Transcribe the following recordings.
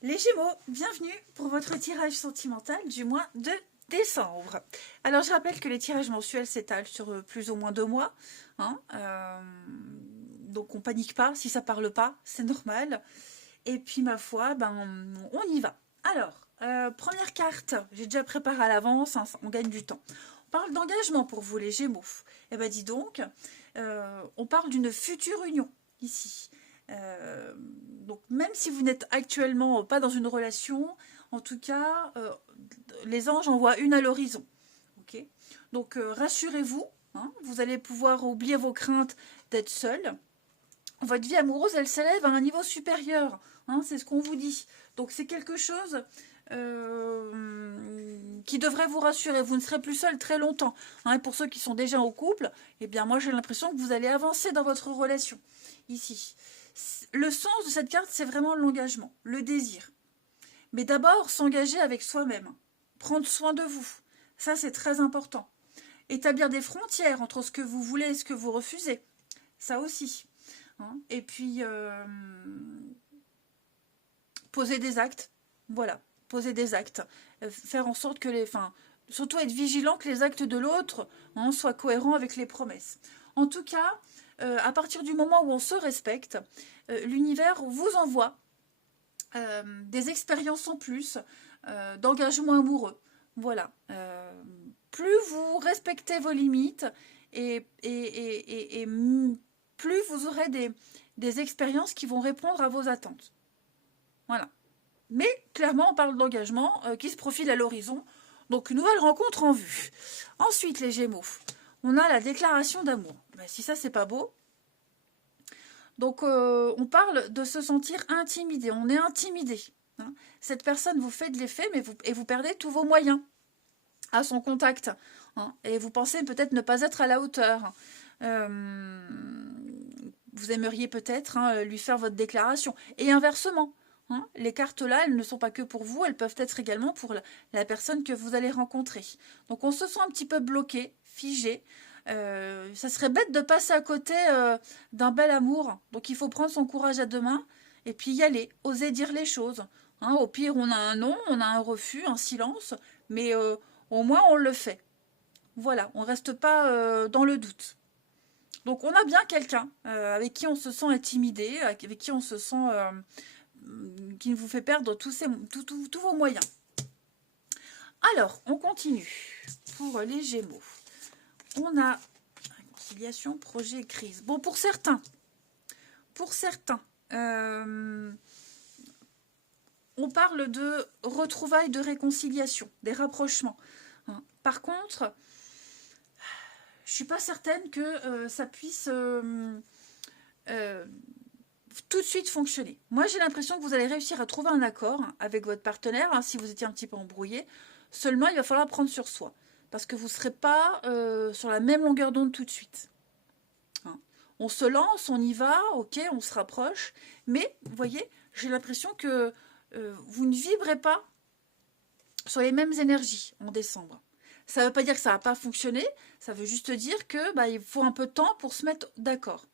Les Gémeaux, bienvenue pour votre tirage sentimental du mois de décembre. Alors je rappelle que les tirages mensuels s'étalent sur plus ou moins 2 mois. Hein, donc on panique pas, si ça parle pas, c'est normal. Et puis ma foi, on y va. Alors, première carte, j'ai déjà préparé à l'avance, hein, on gagne du temps. On parle d'engagement pour vous les Gémeaux. Eh ben dis donc, on parle d'une future union ici. Donc même si vous n'êtes actuellement pas dans une relation, en tout cas, les anges en voient une à l'horizon. Ok. Donc rassurez-vous, hein, vous allez pouvoir oublier vos craintes d'être seul. Votre vie amoureuse, elle s'élève à un niveau supérieur, hein, c'est ce qu'on vous dit. Donc c'est quelque chose qui devrait vous rassurer. Vous ne serez plus seul très longtemps. Hein, et pour ceux qui sont déjà en couple, eh bien moi j'ai l'impression que vous allez avancer dans votre relation ici. Le sens de cette carte, c'est vraiment l'engagement, le désir. Mais d'abord, s'engager avec soi-même, prendre soin de vous. Ça, c'est très important. Établir des frontières entre ce que vous voulez et ce que vous refusez. Ça aussi. Hein. Et puis, poser des actes. Voilà, poser des actes. Faire en sorte que surtout être vigilant que les actes de l'autre soient cohérents avec les promesses. En tout cas, à partir du moment où on se respecte, l'univers vous envoie des expériences en plus, d'engagement amoureux. Voilà. Plus vous respectez vos limites et plus vous aurez des expériences qui vont répondre à vos attentes. Voilà. Mais clairement, on parle d'engagement qui se profile à l'horizon. Donc, une nouvelle rencontre en vue. Ensuite, les Gémeaux, on a la déclaration d'amour. Ben, si ça, c'est pas beau. Donc, on parle de se sentir intimidé. On est intimidé. Hein. Cette personne vous fait de l'effet, mais vous perdez tous vos moyens à son contact. Hein. Et vous pensez peut-être ne pas être à la hauteur. Vous aimeriez peut-être lui faire votre déclaration. Et inversement. Hein, les cartes là, elles ne sont pas que pour vous, elles peuvent être également pour la personne que vous allez rencontrer. Donc on se sent un petit peu bloqué, figé. Ça serait bête de passer à côté d'un bel amour. Donc il faut prendre son courage à deux mains et puis y aller, oser dire les choses. Hein, au pire, on a un non, on a un refus, un silence, mais au moins on le fait. Voilà, on ne reste pas dans le doute. Donc on a bien quelqu'un avec qui on se sent intimidé, avec qui on se sent qui vous fait perdre tous vos moyens. Alors, on continue. Pour les Gémeaux, on a réconciliation, projet, crise. Bon, pour certains, on parle de retrouvailles, de réconciliation, des rapprochements. Hein. Par contre, je suis pas certaine que ça puisse tout de suite fonctionner. Moi, j'ai l'impression que vous allez réussir à trouver un accord avec votre partenaire, hein, si vous étiez un petit peu embrouillé. Seulement, il va falloir prendre sur soi. Parce que vous ne serez pas sur la même longueur d'onde tout de suite. Hein. On se lance, on y va, ok, on se rapproche. Mais, vous voyez, j'ai l'impression que vous ne vibrez pas sur les mêmes énergies en décembre. Ça ne veut pas dire que ça ne va pas fonctionner, ça veut juste dire que il faut un peu de temps pour se mettre d'accord.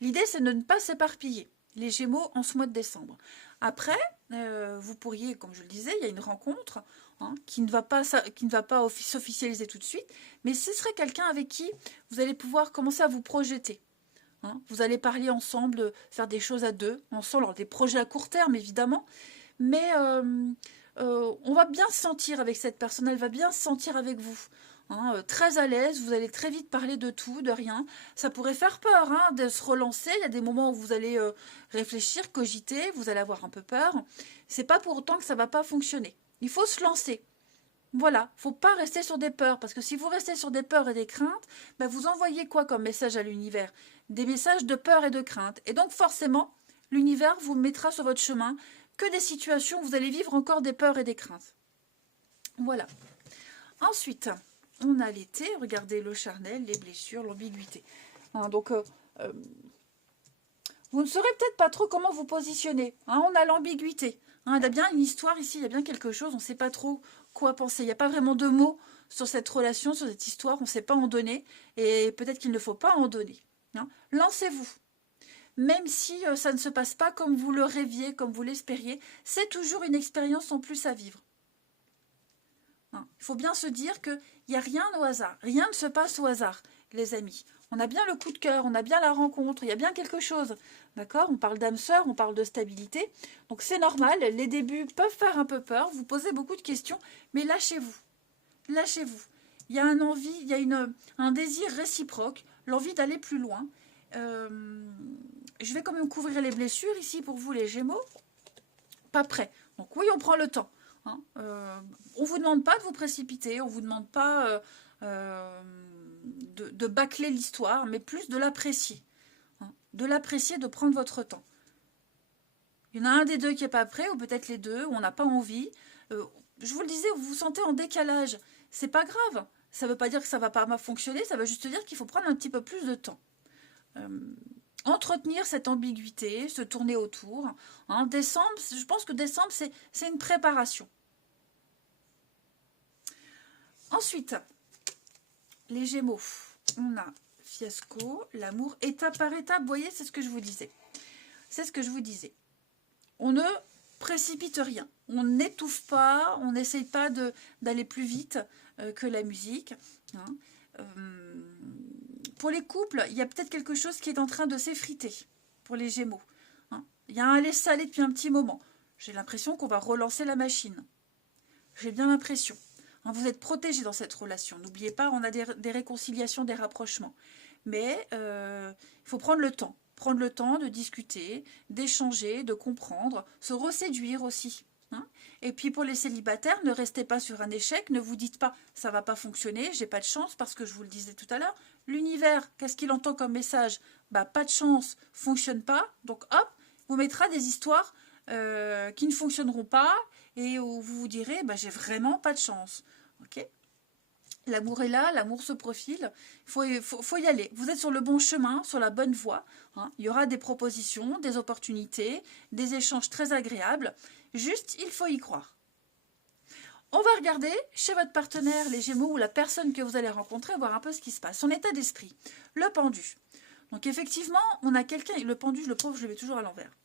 L'idée, c'est de ne pas s'éparpiller, les Gémeaux, en ce mois de décembre. Après, vous pourriez, comme je le disais, il y a une rencontre qui ne va pas s'officialiser tout de suite, mais ce serait quelqu'un avec qui vous allez pouvoir commencer à vous projeter. Hein. Vous allez parler ensemble, faire des choses à deux, ensemble, alors des projets à court terme, évidemment, mais on va bien se sentir avec cette personne, elle va bien se sentir avec vous. Hein, très à l'aise, vous allez très vite parler de tout, de rien. Ça pourrait faire peur de se relancer. Il y a des moments où vous allez réfléchir, cogiter, vous allez avoir un peu peur. C'est pas pour autant que ça va pas fonctionner. Il faut se lancer. Voilà, faut pas rester sur des peurs, parce que si vous restez sur des peurs et des craintes, vous envoyez quoi comme message à l'univers? Des messages de peur et de crainte. Et donc forcément, l'univers vous mettra sur votre chemin que des situations où vous allez vivre encore des peurs et des craintes. Voilà. Ensuite, on a l'été, regardez le charnel, les blessures, l'ambiguïté. Donc, vous ne saurez peut-être pas trop comment vous positionner. On a l'ambiguïté. Il y a bien une histoire ici, il y a bien quelque chose, on ne sait pas trop quoi penser. Il n'y a pas vraiment de mots sur cette relation, sur cette histoire, on ne sait pas en donner, et peut-être qu'il ne faut pas en donner. Lancez-vous. même si ça ne se passe pas comme vous le rêviez, comme vous l'espériez, c'est toujours une expérience en plus à vivre. Hein, il faut bien se dire qu'il n'y a rien au hasard, rien ne se passe au hasard, les amis. On a bien le coup de cœur, on a bien la rencontre, il y a bien quelque chose. D'accord? On parle d'âme sœur, on parle de stabilité. Donc c'est normal, les débuts peuvent faire un peu peur, vous posez beaucoup de questions, mais lâchez-vous. Lâchez-vous. Il y a il y a un désir réciproque, l'envie d'aller plus loin. Je vais quand même couvrir les blessures ici pour vous, les Gémeaux. Pas prêt. Donc oui, on prend le temps. Hein. On ne vous demande pas de vous précipiter, on ne vous demande pas de bâcler l'histoire, mais plus de l'apprécier. Hein. De l'apprécier, de prendre votre temps. Il y en a un des deux qui n'est pas prêt, ou peut-être les deux, où on n'a pas envie. Je vous le disais, vous vous sentez en décalage. C'est pas grave. Ça ne veut pas dire que ça ne va pas fonctionner, ça veut juste dire qu'il faut prendre un petit peu plus de temps. Entretenir cette ambiguïté, se tourner autour. Hein, décembre, je pense que décembre, c'est une préparation. Ensuite, les Gémeaux, on a fiasco, l'amour, étape par étape, vous voyez, c'est ce que je vous disais. C'est ce que je vous disais. On ne précipite rien, on n'étouffe pas, on n'essaye pas d'aller plus vite que la musique. Hein. Pour les couples, il y a peut-être quelque chose qui est en train de s'effriter pour les Gémeaux. Hein. Il y a un laisser-aller depuis un petit moment. J'ai l'impression qu'on va relancer la machine. J'ai bien l'impression. Hein, vous êtes protégés dans cette relation. N'oubliez pas, on a des réconciliations, des rapprochements. Mais il faut prendre le temps. Prendre le temps de discuter, d'échanger, de comprendre, se reséduire aussi. Hein. Et puis pour les célibataires, ne restez pas sur un échec, ne vous dites pas « ça va pas fonctionner, j'ai pas de chance » parce que je vous le disais tout à l'heure, l'univers, qu'est-ce qu'il entend comme message? Bah pas de chance, fonctionne pas, donc hop, vous mettra des histoires qui ne fonctionneront pas et où vous vous direz bah, « j'ai vraiment pas de chance ». Ok ? L'amour est là, l'amour se profile, il faut y aller. Vous êtes sur le bon chemin, sur la bonne voie. Hein. Il y aura des propositions, des opportunités, des échanges très agréables. Juste, il faut y croire. On va regarder chez votre partenaire, les Gémeaux, ou la personne que vous allez rencontrer, voir un peu ce qui se passe. Son état d'esprit, le pendu. Donc effectivement, on a quelqu'un, le pendu, le pauvre, je le mets toujours à l'envers.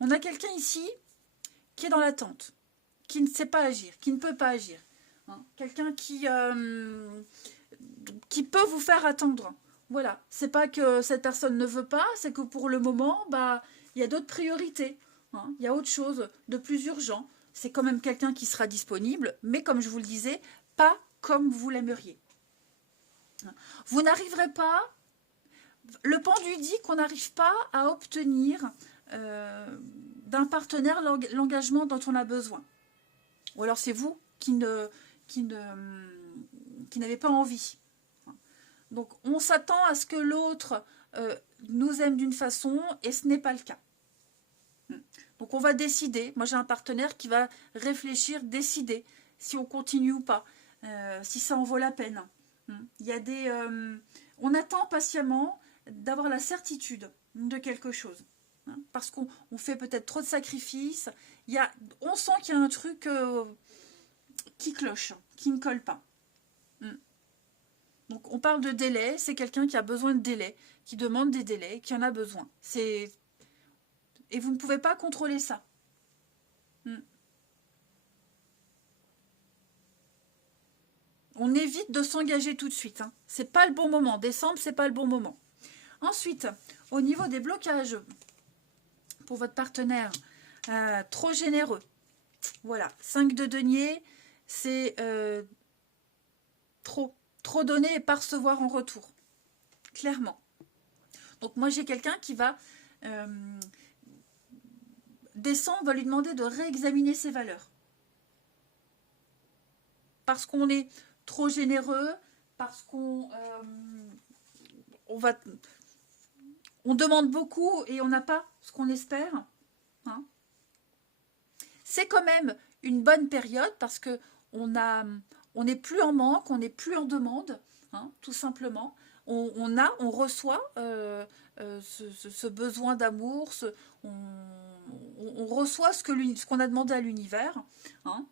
On a quelqu'un ici qui est dans l'attente, qui ne sait pas agir, qui ne peut pas agir. Hein, quelqu'un qui peut vous faire attendre. Voilà, c'est pas que cette personne ne veut pas, c'est que pour le moment, bah, il y a d'autres priorités. Hein, il y a autre chose de plus urgent. C'est quand même quelqu'un qui sera disponible, mais comme je vous le disais, pas comme vous l'aimeriez. Vous n'arriverez pas, le pendu dit qu'on n'arrive pas à obtenir d'un partenaire l'engagement dont on a besoin. Ou alors c'est vous qui n'avez pas envie. Donc on s'attend à ce que l'autre nous aime d'une façon et ce n'est pas le cas. Donc on va décider, moi j'ai un partenaire qui va réfléchir, décider si on continue ou pas, si ça en vaut la peine. Il y a on attend patiemment d'avoir la certitude de quelque chose. Parce qu'on fait peut-être trop de sacrifices, on sent qu'il y a un truc qui cloche, qui ne colle pas. Donc on parle de délai, c'est quelqu'un qui a besoin de délai, qui demande des délais, qui en a besoin. Et vous ne pouvez pas contrôler ça. On évite de s'engager tout de suite. Hein. C'est pas le bon moment. Décembre, c'est pas le bon moment. Ensuite, au niveau des blocages pour votre partenaire, trop généreux. Voilà, 5 de denier, c'est trop donner et pas recevoir en retour. Clairement. Donc moi, j'ai quelqu'un qui va... Décembre va lui demander de réexaminer ses valeurs. Parce qu'on est trop généreux, parce qu'on demande beaucoup et on n'a pas ce qu'on espère. Hein. C'est quand même une bonne période parce que on n'est plus en manque, on n'est plus en demande, hein, tout simplement. On reçoit ce besoin d'amour, on reçoit ce qu'on a demandé à l'univers. Hein.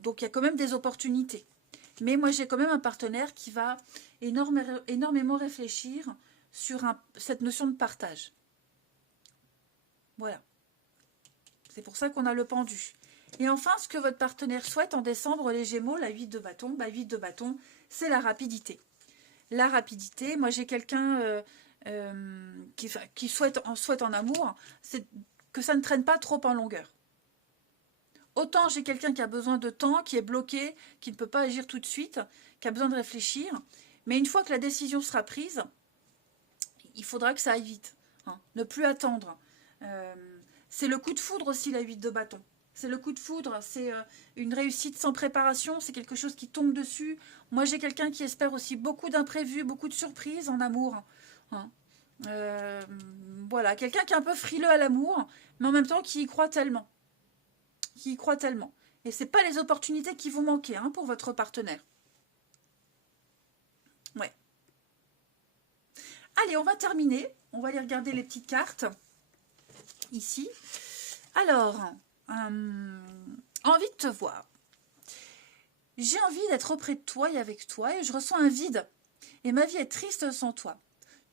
Donc il y a quand même des opportunités. Mais moi j'ai quand même un partenaire qui va énormément réfléchir sur cette notion de partage. Voilà. C'est pour ça qu'on a le pendu. Et enfin, ce que votre partenaire souhaite en décembre, les Gémeaux, la 8 de bâton, 8 de bâton, c'est la rapidité. La rapidité, moi j'ai quelqu'un qui souhaite en amour, c'est que ça ne traîne pas trop en longueur. Autant j'ai quelqu'un qui a besoin de temps, qui est bloqué, qui ne peut pas agir tout de suite, qui a besoin de réfléchir, mais une fois que la décision sera prise, il faudra que ça aille vite, hein, ne plus attendre. C'est le coup de foudre aussi, la 8 de bâton. C'est le coup de foudre, c'est une réussite sans préparation, c'est quelque chose qui tombe dessus. Moi, j'ai quelqu'un qui espère aussi beaucoup d'imprévus, beaucoup de surprises en amour. Hein. Voilà, quelqu'un qui est un peu frileux à l'amour, mais en même temps qui y croit tellement. Qui y croit tellement. Et ce n'est pas les opportunités qui vont manquer hein, pour votre partenaire. Ouais. Allez, on va terminer. On va aller regarder les petites cartes. Ici. Alors... envie de te voir. J'ai envie d'être auprès de toi et avec toi et je ressens un vide. Et ma vie est triste sans toi.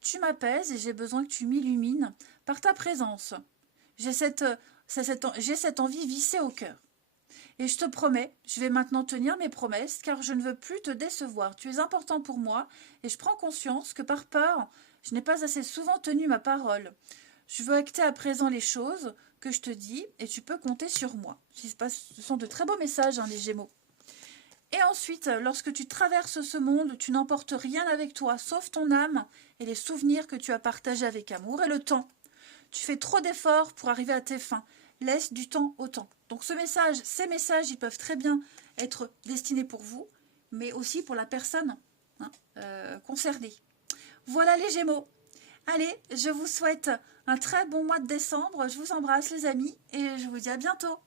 Tu m'apaises et j'ai besoin que tu m'illumines par ta présence. J'ai cette envie vissée au cœur. Et je te promets, je vais maintenant tenir mes promesses car je ne veux plus te décevoir. Tu es important pour moi et je prends conscience que par peur, je n'ai pas assez souvent tenu ma parole. Je veux acter à présent les choses que je te dis et tu peux compter sur moi. Ce sont de très beaux messages, hein, les Gémeaux. Et ensuite, lorsque tu traverses ce monde, tu n'emportes rien avec toi, sauf ton âme et les souvenirs que tu as partagés avec amour et le temps. Tu fais trop d'efforts pour arriver à tes fins. Laisse du temps au temps. Donc ces messages, ils peuvent très bien être destinés pour vous, mais aussi pour la personne concernée. Voilà les Gémeaux. Allez, je vous souhaite un très bon mois de décembre. Je vous embrasse les amis et je vous dis à bientôt.